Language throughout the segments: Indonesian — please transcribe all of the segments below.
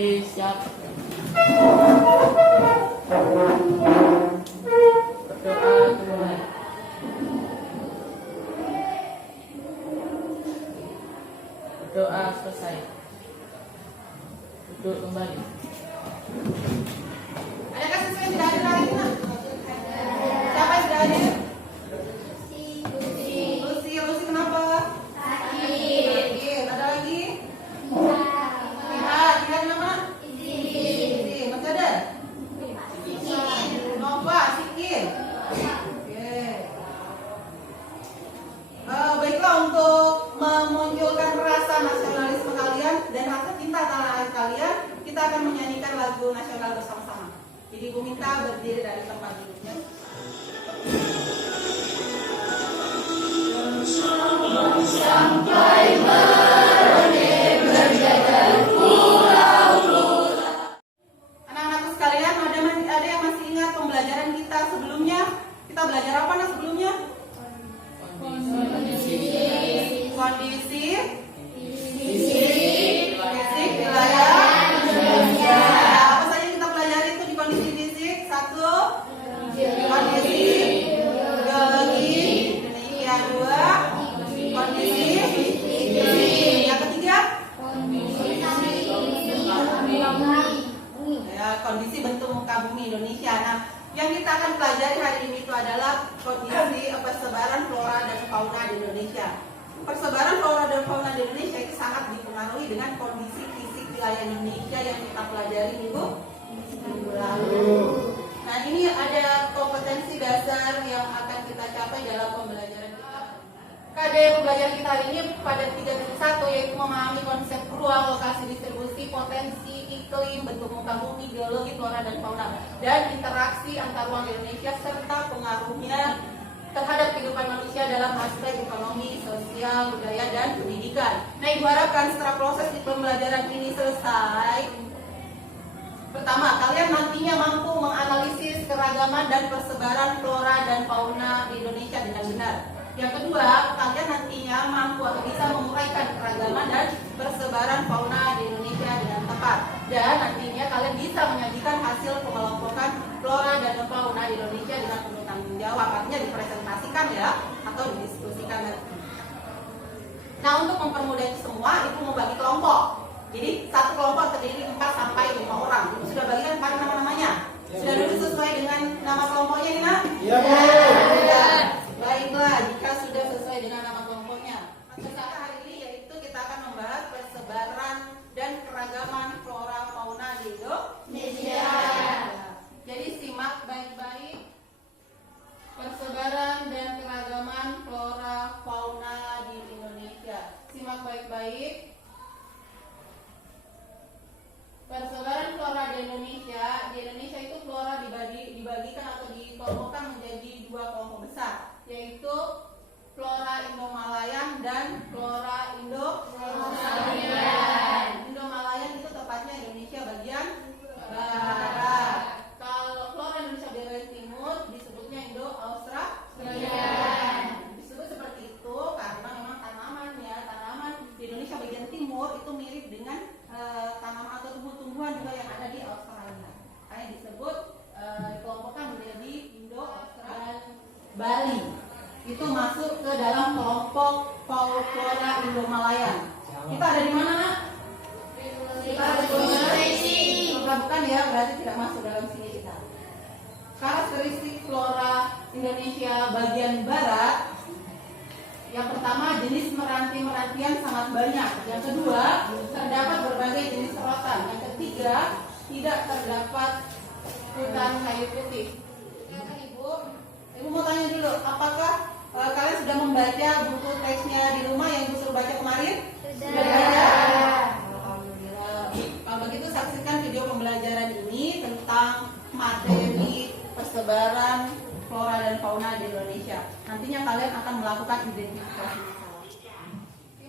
Ready, siap. Berdoa mulai. Berdoa selesai. Duduk kembali. Adakah siswa yang tidak hadir hari ini? Siapa yang tidak hadir? Lucy kenapa? Sakit. Ada lagi? Lihat kenapa? Izin. Masih ada? Nova, Sikin. Oke. Baiklah, untuk memunculkan rasa nasionalisme kalian dan rasa cinta tanah air kalian, kita akan menyanyikan lagu nasional bersama-sama. Jadi Ibu minta berdiri dari tempat duduknya. Sampai Merauke berjalan pulau-pulau. Anak-anakku sekalian, ada yang masih ingat pembelajaran kita sebelumnya? Kita belajar apa sebelumnya? Kondisi fisik wilayah Indonesia. Apa saja kita pelajari itu di kondisi fisik? Satu, kondisi geologi Indonesia. Dua, kondisi iklim. Yang ketiga, kondisi bentuk muka bumi Indonesia. Nah, yang kita akan pelajari hari ini itu adalah kondisi persebaran flora dan fauna di Indonesia. Persebaran flora dan fauna di Indonesia itu sangat dipengaruhi dengan kondisi fisik wilayah Indonesia yang kita pelajari minggu lalu. Nah, ini ada kompetensi dasar yang akan kita capai dalam pembelajaran kita. KD pembelajaran kita hari ini pada 3.1 yaitu memahami konsep ruang, lokasi, distribusi, potensi, iklim, bentuk muka bumi, geologi, flora dan fauna, dan interaksi antar ruang di Indonesia serta pengaruhnya terhadap kehidupan manusia dalam aspek ekonomi, sosial, budaya, dan pendidikan. Nah, Ibu harapkan setelah proses di pembelajaran ini selesai, pertama, kalian nantinya mampu menganalisis keragaman dan persebaran flora dan fauna di Indonesia dengan benar. Yang kedua, kalian nantinya mampu atau bisa menguraikan keragaman dan persebaran fauna di Indonesia dengan tepat. Dan nantinya kalian bisa menyajikan hasil pengelompokan flora dan fauna di Indonesia dengan penuh tanggung jawab. Artinya dipresentasikan ya, atau didiskusikan nanti. Nah, untuk mempermudah itu semua, Ibu membagi kelompok. Jadi, satu kelompok terdiri 4 sampai 5 orang. Ibu sudah bagikan pada nama-namanya. Sudah dulu sesuai dengan nama kelompoknya, Nina? Iya, Bu. Ya. Baiklah, jika sudah sesuai dengan nama kelompoknya. Maka hari ini yaitu kita akan membahas persebaran dan keragaman flora fauna di Indonesia. Jadi simak baik-baik persebaran dan keragaman flora fauna di Indonesia. Simak baik-baik. Persebaran flora di Indonesia itu flora dibagikan atau dikelompokkan menjadi 2 kelompok besar, yaitu flora Indo-Malayan dan flora Indo-Australian. Indo-Malayan itu tepatnya Indonesia bagian barat. Kalau flora Indonesia bagian timur disebutnya Indo-Australian. Disebut seperti itu karena memang tanaman di Indonesia bagian timur itu mirip dengan tanaman atau tumbuh-tumbuhan juga yang ada di Australia. Makanya disebut dikelompokkan menjadi Indo-Australia. Bali itu masuk ke dalam kelompok flora Indo-Malayan. Kita ada di mana, Nak? Kita ada di Sulawesi. Bukan ya, berarti tidak masuk dalam sini kita. Karakteristik flora Indonesia bagian barat. Yang pertama, jenis meranti-merantian sangat banyak. Yang kedua, terdapat berbagai jenis rotan. Yang ketiga, tidak terdapat hutan kayu putih. Ya kan, Ibu mau tanya dulu, apakah kalian sudah membaca buku teksnya di rumah yang Ibu suruh baca kemarin? Sudah baca? Alhamdulillah. Kalau begitu saksikan video pembelajaran ini tentang materi persebaran flora dan fauna di Indonesia. Nantinya kalian akan melakukan identifikasi masalah.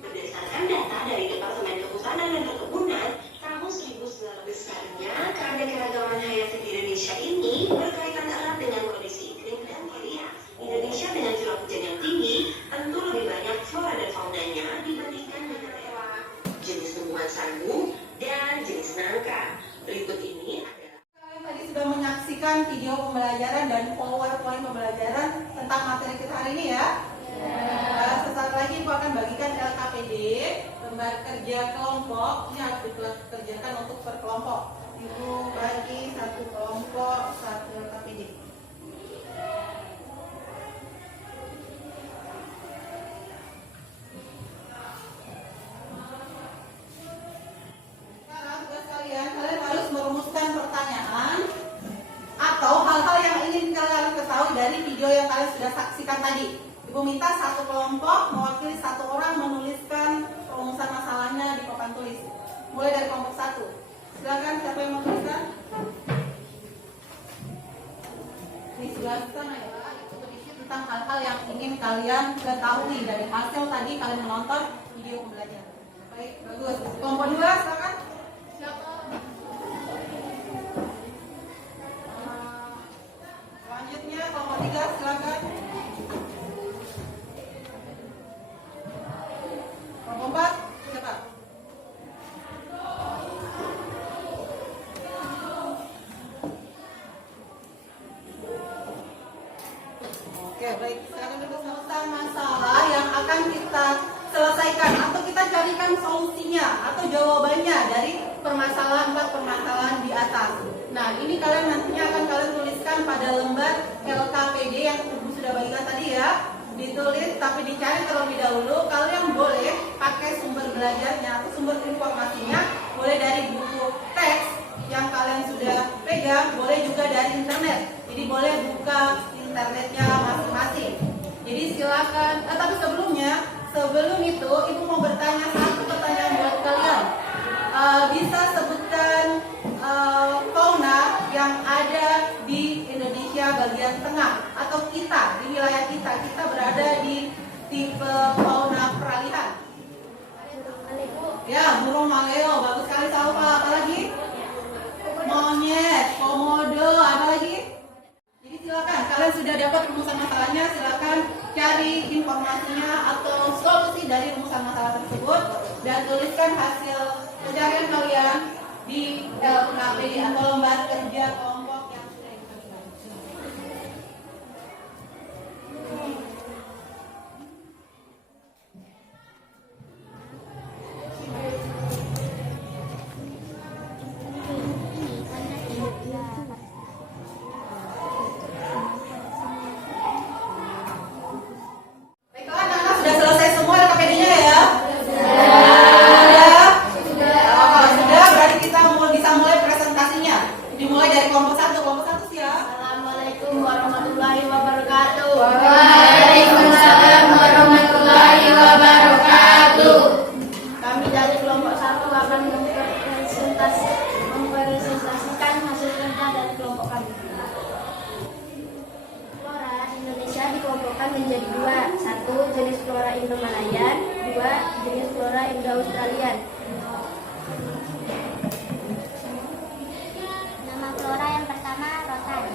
Berdasarkan data dari Departemen Kehutanan dan Perkebunan, kamus Ribus besarnya karena keragaman hayati di Indonesia ini berkaitan erat dengan kondisi iklim dan wilayah. Indonesia dengan curah hujan yang tinggi tentu lebih banyak flora dan faunanya dibandingkan dengan daerah jenis tumbuhan sangu dan jenis nangka. Berikut ini adalah Kalian tadi sudah menyaksikan video pembelajaran dan PowerPoint pembelajaran tentang materi kita hari ini ya. Nah, sesaat lagi Ibu akan bagikan LKPD, lembar kerja kelompok. Ini harus dikerjakan untuk per kelompok. Ibu bagi satu kelompok satu LKPD. Kalian harus merumuskan pertanyaan atau hal-hal yang ingin kalian ketahui dari video yang kalian sudah saksikan tadi. Ibu minta satu kelompok mewakili satu orang menuliskan perumusan masalahnya di papan tulis. Mulai dari kelompok 1. Silakan, siapa yang mau tuliskan? Di sebelah sana ya, itu berisi tentang hal-hal yang ingin kalian ketahui dari hasil tadi kalian menonton video pembelajaran. Baik, bagus. Kelompok 2, silakan. Selanjutnya kelompok 3, silakan. Kelompok 4, siapa? Oke, baik. Sekarang berurusan masalah yang akan kita selesaikan atau kita carikan solusinya atau jawabannya dari permasalahan 4 permasalahan di atas. Nah, ini kalian nantinya akan kalian tuliskan pada lembar LKPD yang Ibu sudah bagikan tadi ya. Ditulis tapi dicari terlebih dahulu. Kalian boleh pakai sumber belajarnya atau sumber informasinya boleh dari buku teks yang kalian sudah pegang, boleh juga dari internet. Jadi boleh buka internetnya masing-masing. Jadi silakan. Tapi sebelum itu Ibu mau bertanya satu pertanyaan buat kalian. Bisa sebutkan fauna yang ada di Indonesia bagian tengah atau kita di wilayah kita berada di tipe fauna peralihan. Ya, burung maleo, bagus sekali. Apa lagi? Monyet, komodo, apa lagi? Jadi silakan, kalian sudah dapat rumusan masalahnya, silakan cari informasinya atau solusi dari rumusan masalah tersebut dan tuliskan hasil pencarian kalian di LKPD atau lembar kerja kelompok yang sudah diberikan. Baiklah, anak-anak sudah selesai semua LKPD-nya ya? Dimulai dari kelompok 1. Kelompok 1 siap. Assalamualaikum warahmatullahi wabarakatuh. Waalaikumsalam warahmatullahi wabarakatuh. Kami dari kelompok 1 akan mempresentasikan hasil kerja dari kelompok kami. Flora Indonesia dikelompokkan menjadi 2. 1 jenis flora Indo-Malayan, 2 jenis flora Indo-Australian. Flora yang pertama rotan.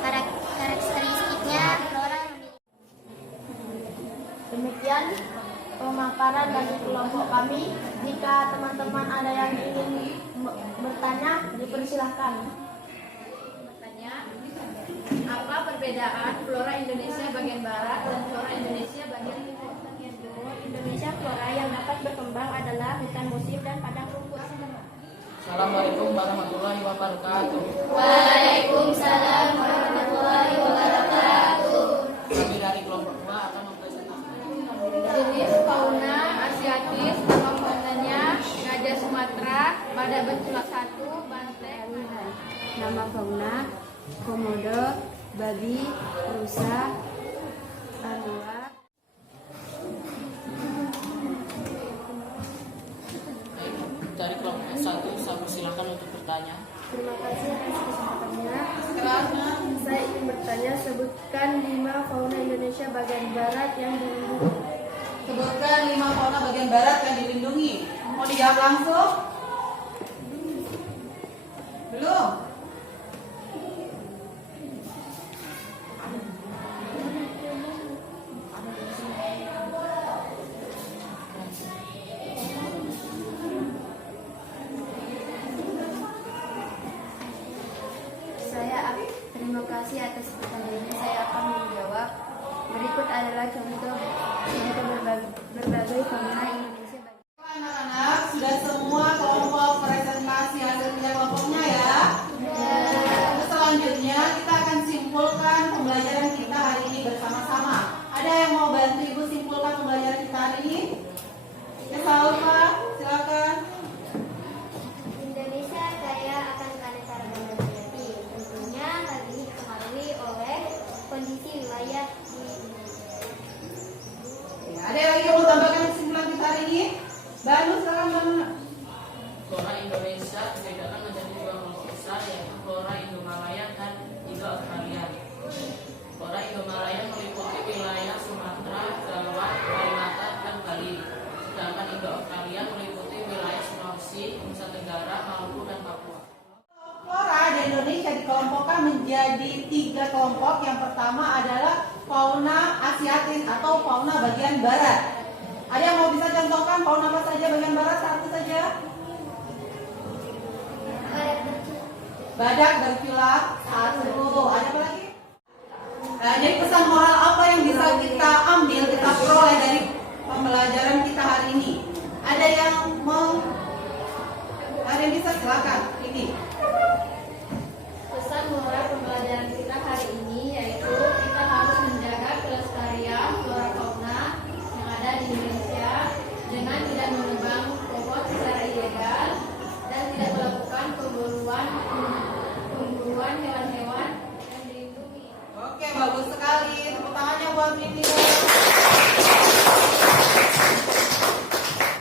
Karakteristiknya flora Demikian pemaparan dari kelompok kami. Jika teman-teman ada yang ingin bertanya, dipersilahkan. Bertanya, apa perbedaan flora Indonesia bagian barat dan flora Indonesia bagian timur? Indonesia flora yang dapat berkembang adalah hutan musim dan padang rumput. Assalamualaikum warahmatullahi wabarakatuh. Waalaikumsalam warahmatullahi wabarakatuh. Kami dari kelompok 2 akan mempresentasikan Jenis fauna asiatis, nama faunanya gajah Sumatera, pada bencula 1, banteng. Nama fauna komodo, babi, rusa, anoa. dari kelompok 1. Silakan untuk bertanya. Terima kasih atas kesempatannya. Sekarang Saya ingin bertanya, sebutkan 5 fauna Indonesia bagian barat yang dilindungi. sebutkan 5 fauna bagian barat yang dilindungi. Mau dijawab langsung? Belum? kasih atas pertanyaannya. Saya akan menjawab. Berikut adalah contoh berbagai fauna Indonesia. Anak-anak, sudah semua kelompok presentasi hasil kerja kelompoknya ya? Terus selanjutnya kita akan simpulkan pembelajaran kita hari ini bersama-sama. Ada yang mau bantu Ibu simpulkan pembelajaran kita hari ini? Ya, Salva, silakan. Indonesia kaya akan keanekaragaman hayati. Tentunya hal ini dipengaruhi oleh kondisi wilayah di Indonesia. Ya, ada yang lagi yang mau tambahkan kesimpulan kita hari ini? Banu, silakan Banu. Flora Indonesia dibedakan menjadi dua kelompok besar, yaitu flora Indomalaya dan Indo-Australia. Flora Indomalaya meliputi wilayah Sumatera, Jawa, Kalimantan, dan Bali. Sedangkan Indo-Australia meliputi wilayah Sulawesi, Nusa Tenggara, Maluku, dan Papua. Flora di Indonesia dikelompokkan menjadi 3 kelompok. Yang pertama adalah fauna Asiatis atau fauna bagian barat. Ada yang mau bisa contohkan fauna apa saja bagian barat? Satu saja. Badak bercula. Satu. Ada apa lagi? Nah, jadi pesan moral apa yang bisa kita ambil, kita peroleh dari pembelajaran kita hari ini? Ada yang bisa silakan. Ini. Pesan moral pembelajaran kita hari ini yaitu kita harus menjaga kelestarian flora fauna yang ada di Indonesia dengan tidak menebang pohon secara ilegal dan tidak melakukan pemburuan hewan-hewan yang dilindungi. Oke, bagus sekali. Tepuk tangannya buat ini.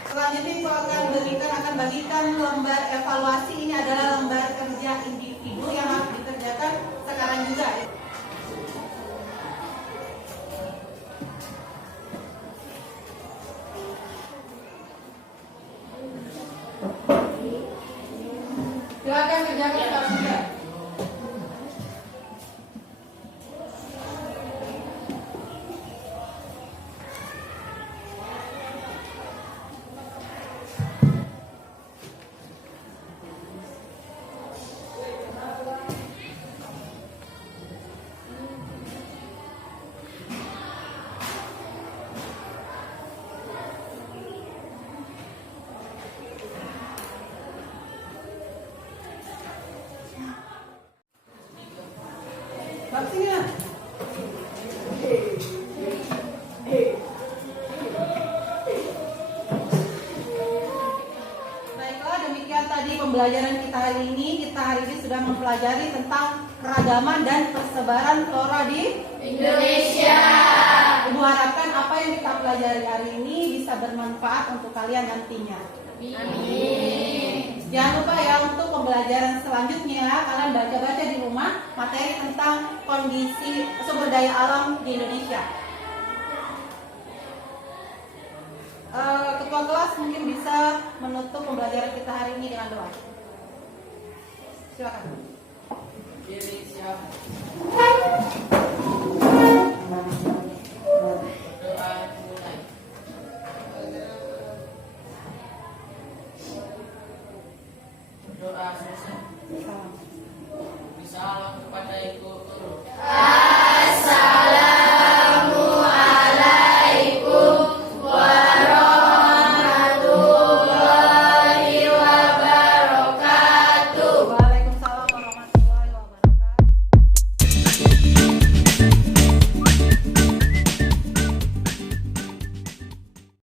Selanjutnya Ibu akan bagikan lembar evaluasi. Ini adalah lembar kerja individu yang harus dikerjakan sekarang juga. Silakan kerjakan sekarang juga. Vaksinnya. Baiklah, demikian tadi pembelajaran kita hari ini. Kita hari ini sudah mempelajari tentang keragaman dan persebaran flora di Indonesia. Ibu harapkan apa yang kita pelajari hari ini bisa bermanfaat untuk kalian nantinya. Amin. Jangan lupa ya, untuk pembelajaran selanjutnya kalian baca-baca di rumah materi tentang kondisi sumber daya alam di Indonesia. Ketua kelas mungkin bisa menutup pembelajaran kita hari ini dengan doa. Silakan. Diri siap. Doa mulai. Doa selesai. Salam.